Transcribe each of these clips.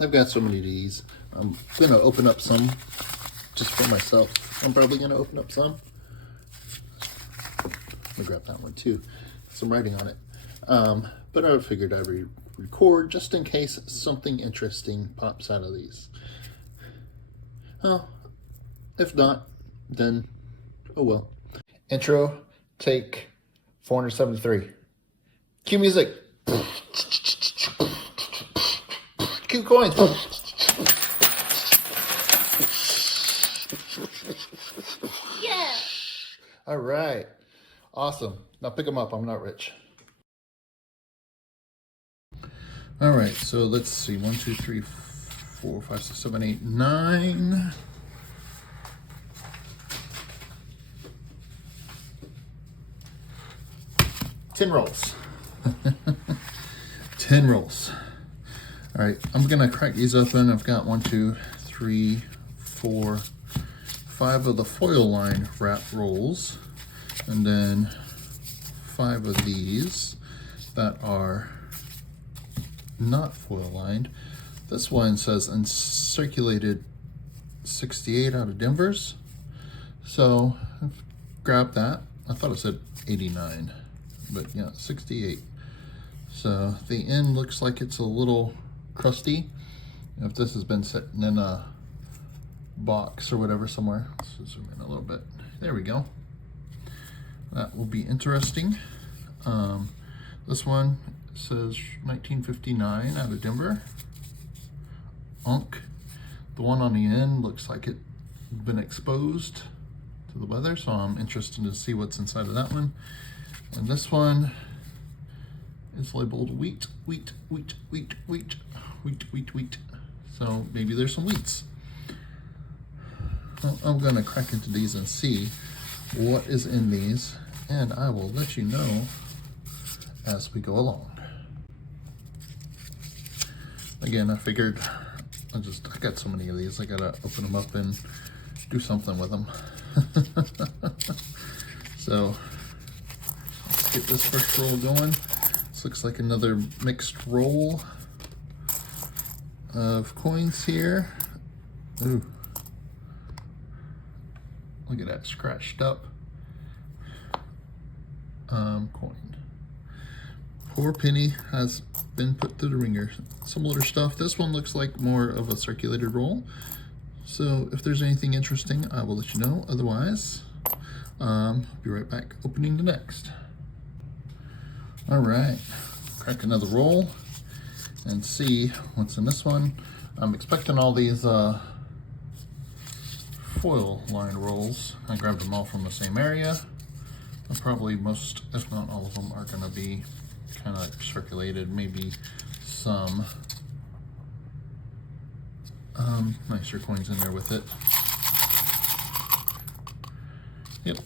I've got so many of these. I'm gonna open up some just for myself. I'm probably gonna open up some. Let me grab that one too. Some writing on it. But I figured I'd record just in case something interesting pops out of these. Well, if not, then oh well. Intro, take 473. Cue music. Cue coins. Yeah. All right. Awesome. Now pick them up. I'm not rich. All right. So let's see. 1, 2, 3, 4, 5, 6, 7, 8, 9. 10 rolls. 10 rolls. All right, I'm gonna crack these open. I've got 1, 2, 3, 4, 5 of the foil lined wrap rolls, and then 5 of these that are not foil lined. This one says uncirculated 68 out of Denver's. So I've grabbed that. I thought it said 89. But yeah, 68. So the end looks like it's a little crusty. If this has been sitting in a box or whatever somewhere. Let's zoom in a little bit. There we go. That will be interesting. This one says 1959 out of Denver. Unk. The one on the end looks like it's been exposed to the weather, so I'm interested to see what's inside of that one. And this one is labeled wheat, wheat, wheat, wheat, wheat, wheat, wheat, wheat. So maybe there's some wheats. Well, I'm gonna crack into these and see what is in these, and I will let you know as we go along. Again, I figured I got so many of these, I gotta open them up and do something with them. So let's get this first roll going. This looks like another mixed roll of coins here. Ooh. Look at that scratched up coin. Poor penny has been put through the ringer. Similar stuff. This one looks like more of a circulated roll. So if there's anything interesting, I will let you know. Otherwise, I'll be right back opening the next. All right, crack another roll and see what's in this one. I'm expecting all these foil lined rolls. I grabbed them all from the same area. And probably most, if not all of them, are gonna be kind of circulated, maybe some nicer coins in there with it. Yep,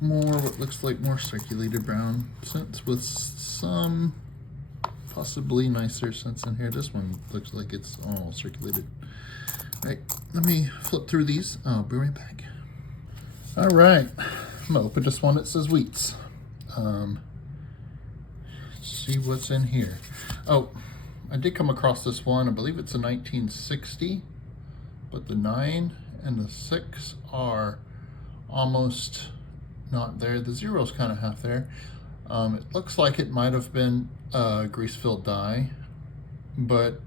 more what looks like more circulated brown cents with some possibly nicer cents in here. This one looks like it's all circulated. All right, let me flip through these. I'll be right back. All right, I'm gonna open this one that says wheats. See what's in here. Oh, I did come across this one. I believe it's a 1960, but the 9 and the 6 are almost not there. The 0's kind of half there. It looks like it might have been a grease-filled die, but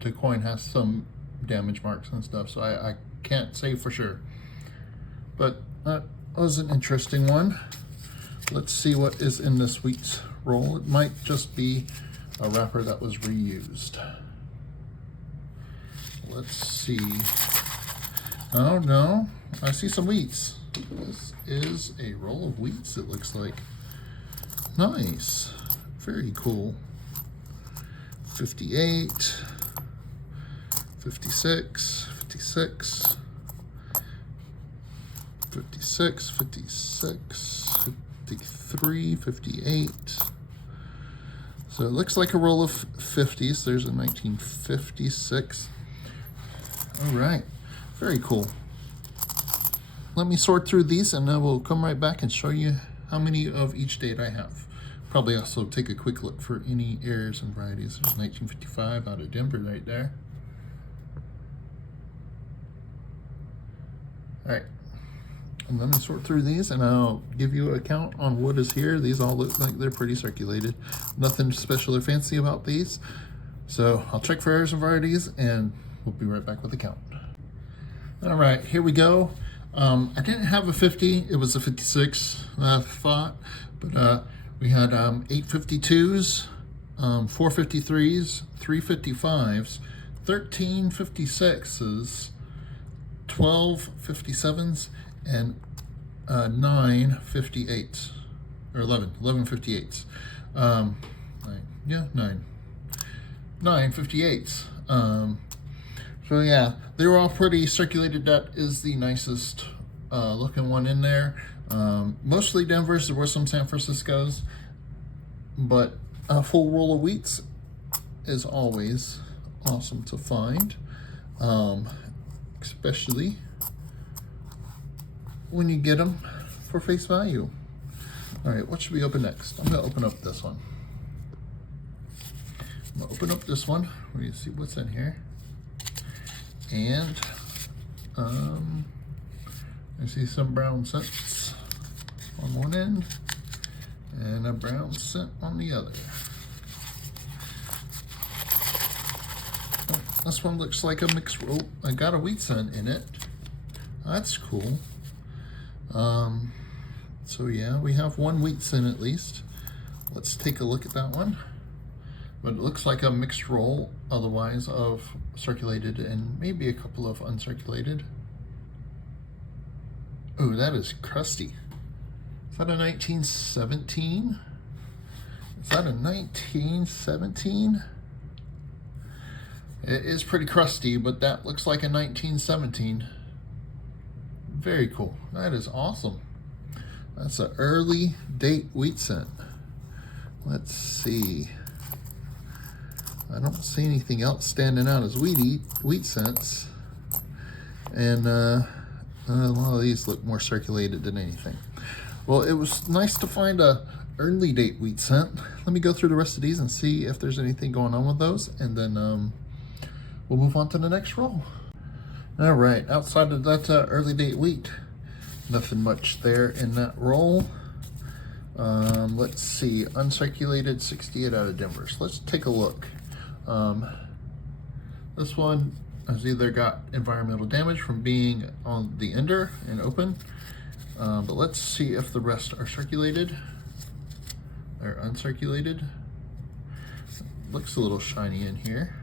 the coin has some damage marks and stuff, so I can't say for sure. But that was an interesting one. Let's see what is in this wheat roll. It might just be a wrapper that was reused. Let's see. Oh no, I see some wheats. This is a roll of wheats, it looks like. Nice, very cool. 58, 56, 56, 56, 56, 53, 58. So it looks like a roll of 50s. There's a 1956. All right, very cool. Let me sort through these and then we'll come right back and show you how many of each date I have. Probably also take a quick look for any errors and varieties. There's 1955 out of Denver right there. All right, and let me sort through these and I'll give you a count on what is here. These all look like they're pretty circulated. Nothing special or fancy about these. So I'll check for errors and varieties and we'll be right back with the count. All right, here we go. I didn't have a 50, it was a 56, I thought, but we had 852s, 453s, 355s, 13 56s, 12 57s, and 9 58s, or 11 58s. Nine 58s. So yeah, they were all pretty circulated. That is the nicest looking one in there. Mostly Denver's, there were some San Francisco's, but a full roll of wheats is always awesome to find, especially when you get them for face value. All right, what should we open next? I'm gonna open up this one. I'm gonna open up this one. We're gonna see what's in here. And I see some brown cents on one end and a brown cent on the other. Oh, this one looks like a mixed roll. I got a wheat cent in it. That's cool. So yeah, we have one wheat cent at least. Let's take a look at that one. But it looks like a mixed roll otherwise of circulated and maybe a couple of uncirculated. Oh, that is crusty. Is that a 1917? Is that a 1917? It is pretty crusty, but that looks like a 1917. Very cool. That is awesome. That's an early date wheat cent. Let's see. I don't see anything else standing out as wheat cents, and a lot of these look more circulated than anything. Well, it was nice to find a early date wheat cent. Let me go through the rest of these and see if there's anything going on with those, and then we'll move on to the next roll. All right, outside of that early date wheat, nothing much there in that roll. Let's see, uncirculated 68 out of Denver. So let's take a look. This one has either got environmental damage from being on the ender and open, but let's see if the rest are circulated or uncirculated. Looks a little shiny in here.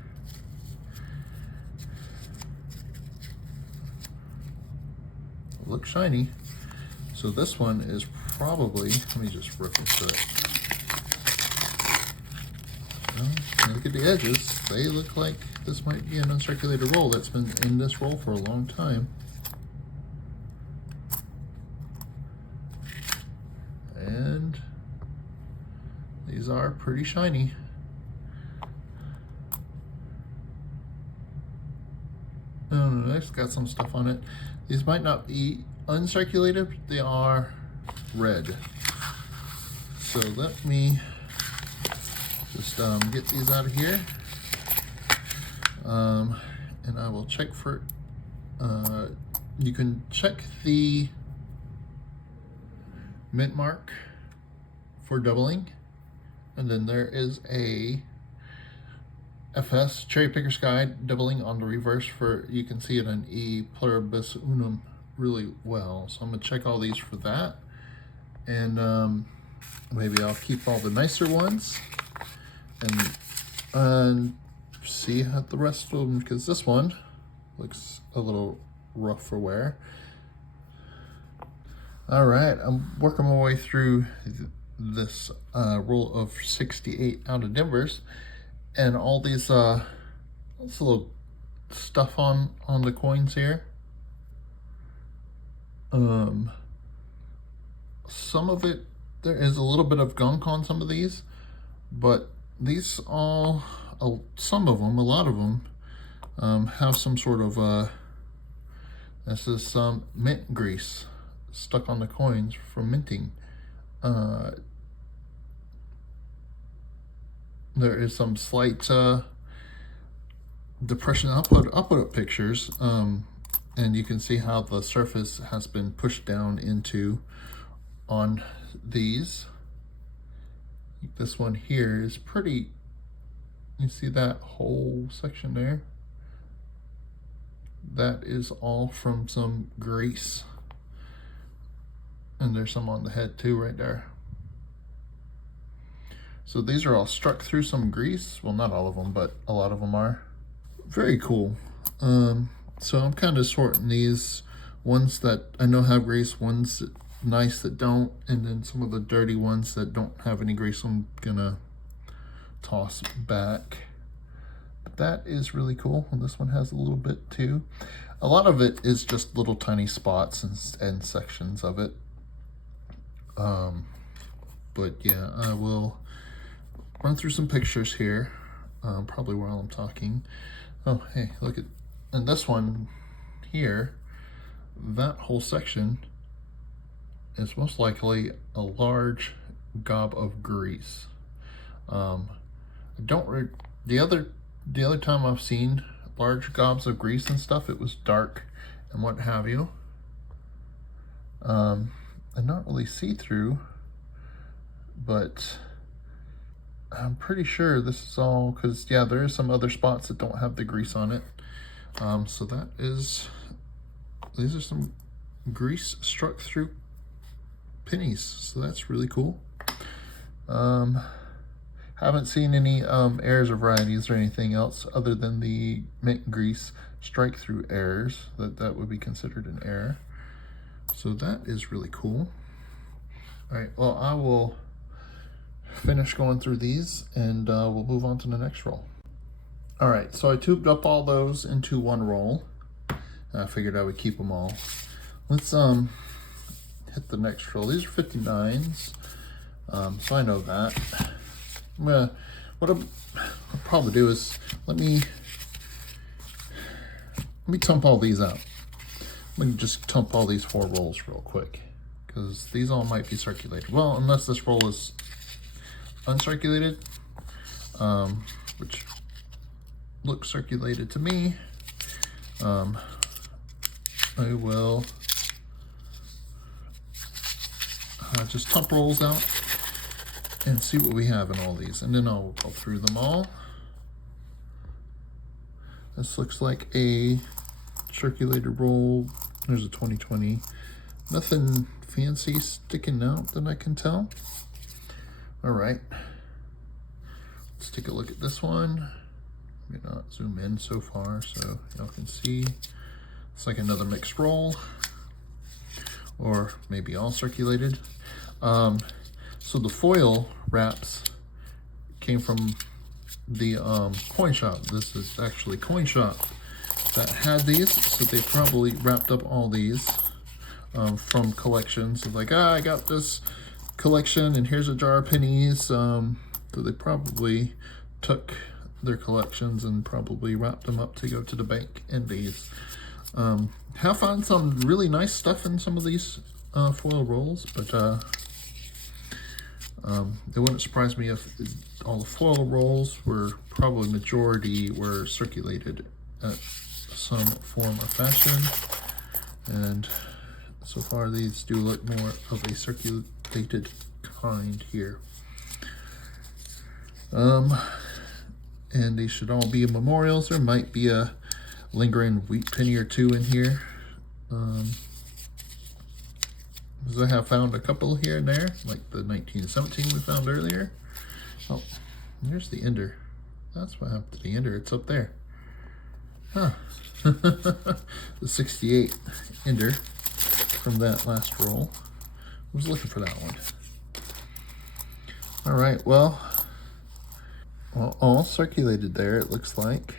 Looks shiny. So this one is probably, let me just rip into it. Look at the edges. They look like this might be an uncirculated roll that's been in this roll for a long time. And these are pretty shiny. Oh, it's got some stuff on it. These might not be uncirculated, but they are red. So let me just get these out of here, and I will check for, you can check the mint mark for doubling, and then there is a FS, Cherry Picker's Guide, doubling on the reverse for, you can see it in E pluribus unum really well. So I'm gonna check all these for that, and maybe I'll keep all the nicer ones and see how the rest of them, because this one looks a little rough for wear. All right, I'm working my way through this roll of 68 out of Denver's, and all these this little stuff on the coins here. Some of it, there is a little bit of gunk on some of these, but these all, some of them, a lot of them, have some sort of, this is some mint grease stuck on the coins from minting. there is some slight depression. I'll put up pictures, and you can see how the surface has been pushed down into on these. This one here is pretty. You see that whole section there? That is all from some grease. And there's some on the head too right there. So these are all struck through some grease. Well, not all of them, but a lot of them are. Very cool. So I'm kind of sorting these ones that I know have grease, ones that nice that don't, and then some of the dirty ones that don't have any grease I'm gonna toss back. But that is really cool. And this one has a little bit too. A lot of it is just little tiny spots and sections of it. But yeah, I will run through some pictures here, probably while I'm talking. Oh, hey, look at, and this one here, that whole section is most likely a large gob of grease. The other time I've seen large gobs of grease and stuff, it was dark and what have you, and not really see-through, but I'm pretty sure this is all, because yeah, there is some other spots that don't have the grease on it. So that is, these are some grease struck through pennies, so that's really cool. Haven't seen any errors or varieties or anything else other than the mint grease strike through errors. That would be considered an error. So that is really cool. All right, well, I will finish going through these and we'll move on to the next roll. All right, so I tubed up all those into one roll. I figured I would keep them all. Let's hit the next roll. These are 59s, so I know that. What I'll probably do is let me tump all these out. Let me just tump all these 4 rolls real quick, because these all might be circulated. Well, unless this roll is uncirculated, which looks circulated to me. I will just tump rolls out and see what we have in all these, and then I'll go through them all. This looks like a circulated roll. There's a 2020. Nothing fancy sticking out that I can tell. All right, let's take a look at this one. Let me not zoom in so far so y'all can see. It's like another mixed roll, or maybe all circulated. So the foil wraps came from the coin shop. This is actually coin shop that had these, so they probably wrapped up all these from collections of like, I got this collection and here's a jar of pennies. So they probably took their collections and probably wrapped them up to go to the bank in these. Have found some really nice stuff in some of these foil rolls, but it wouldn't surprise me if all the foil rolls were probably majority were circulated at some form or fashion. And so far these do look more of a circulated kind here. And these should all be memorials. There might be a lingering wheat penny or two in here. Because I have found a couple here and there, like the 1917 we found earlier. Oh, here's the ender. That's what happened to the ender. It's up there. Huh. The 68 ender from that last roll. I was looking for that one. All right, well, all circulated there, it looks like.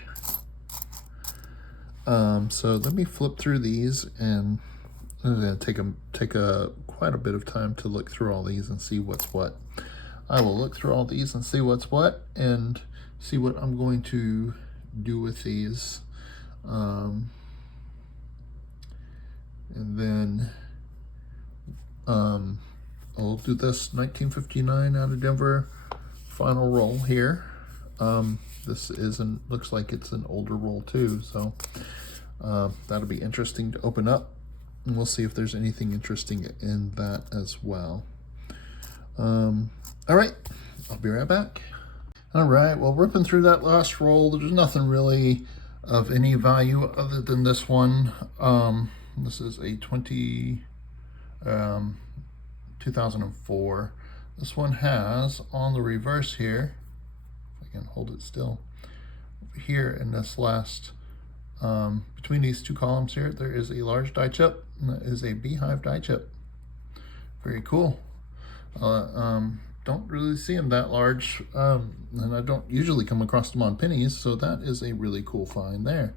So let me flip through these, and I'm gonna take quite a bit of time to look through all these and see what's what. I will look through all these and see what's what, and see what I'm going to do with these. And then I'll do this 1959 out of Denver final roll here. This looks like it's an older roll too, so that'll be interesting to open up, and we'll see if there's anything interesting in that as well. All right, I'll be right back. All right, well, ripping through that last roll, there's nothing really of any value other than this one. This is a 2004. This one has on the reverse here, if I can hold it still, over here in this last, between these two columns here, there is a large die chip, and that is a beehive die chip. Very cool. Don't really see them that large, and I don't usually come across them on pennies, so that is a really cool find there.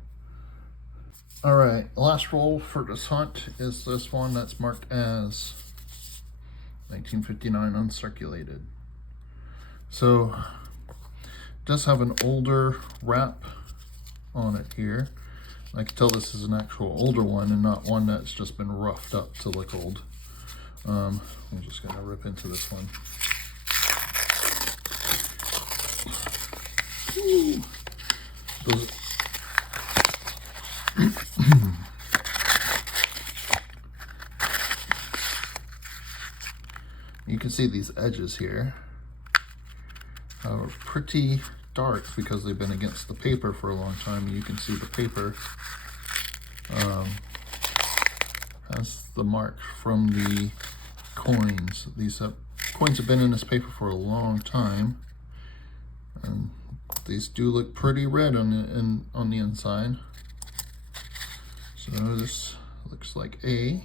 All right, the last roll for this hunt is this one that's marked as 1959 uncirculated. So it does have an older wrap on it here. I can tell this is an actual older one and not one that's just been roughed up to look old. I'm just gonna rip into this one. Ooh. You can see these edges here are pretty dark because they've been against the paper for a long time. You can see the paper has the mark from the coins. These coins have been in this paper for a long time, and these do look pretty red on the inside. So this looks like a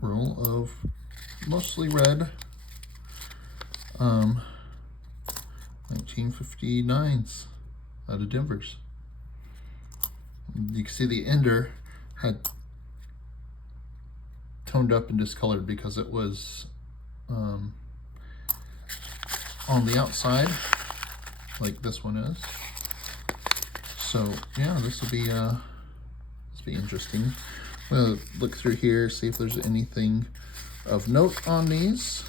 roll of mostly red 1959s out of Denver's. You can see the ender had toned up and discolored because it was on the outside like this one is. So yeah, this will be interesting. We'll look through here, see if there's anything of note on these,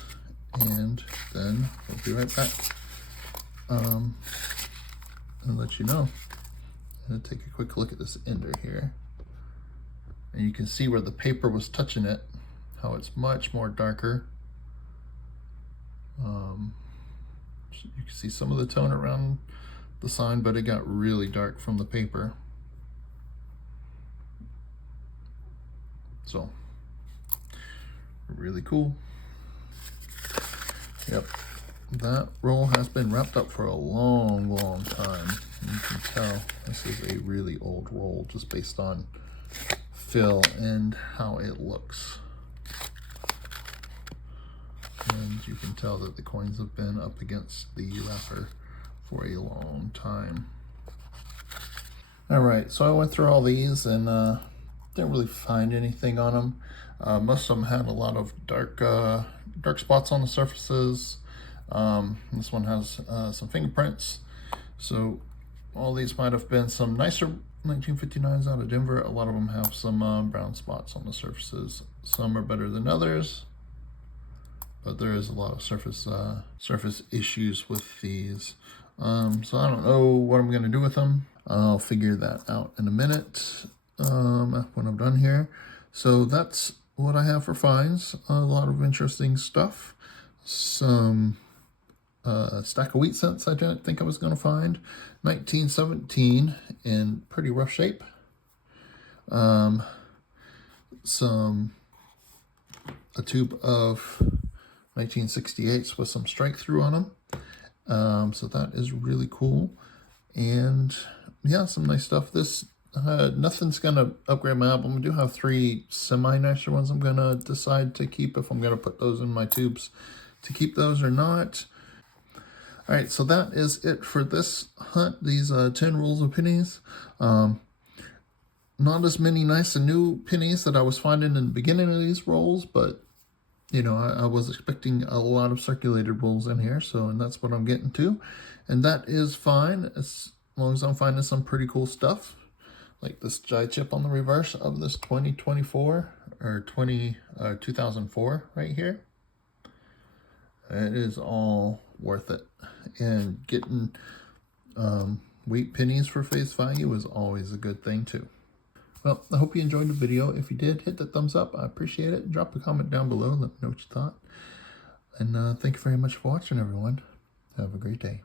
and then we'll be right back and let you know. I'm gonna take a quick look at this ender here, and you can see where the paper was touching it, how it's much more darker. You can see some of the tone around the sign, but it got really dark from the paper. So, really cool. Yep, that roll has been wrapped up for a long time. You can tell this is a really old roll just based on fill and how it looks. And you can tell that the coins have been up against the wrapper for a long time. All right, so I went through all these and didn't really find anything on them. Most of them had a lot of dark spots on the surfaces. This one has some fingerprints. So all these might have been some nicer 1959s out of Denver. A lot of them have some brown spots on the surfaces. Some are better than others, but there is a lot of surface issues with these. So I don't know what I'm gonna do with them. I'll figure that out in a minute when I'm done here. So that's what I have for finds. A lot of interesting stuff. Some stack of wheat cents I didn't think I was going to find. 1917 in pretty rough shape. A tube of 1968s with some strike through on them. So that is really cool. And yeah, some nice stuff. This nothing's gonna upgrade my album. I do have 3 semi-nicer ones I'm gonna decide to keep, if I'm gonna put those in my tubes to keep those or not. All right, so that is it for this hunt, these 10 rolls of pennies. Not as many nice and new pennies that I was finding in the beginning of these rolls, but you know, I was expecting a lot of circulated rolls in here, and that's what I'm getting to. And that is fine, as long as I'm finding some pretty cool stuff, like this die chip on the reverse of this 2024, or 2004 right here. It is all worth it. And getting wheat pennies for face value is always a good thing too. Well, I hope you enjoyed the video. If you did, hit the thumbs up. I appreciate it. Drop a comment down below. Let me know what you thought. And thank you very much for watching, everyone. Have a great day.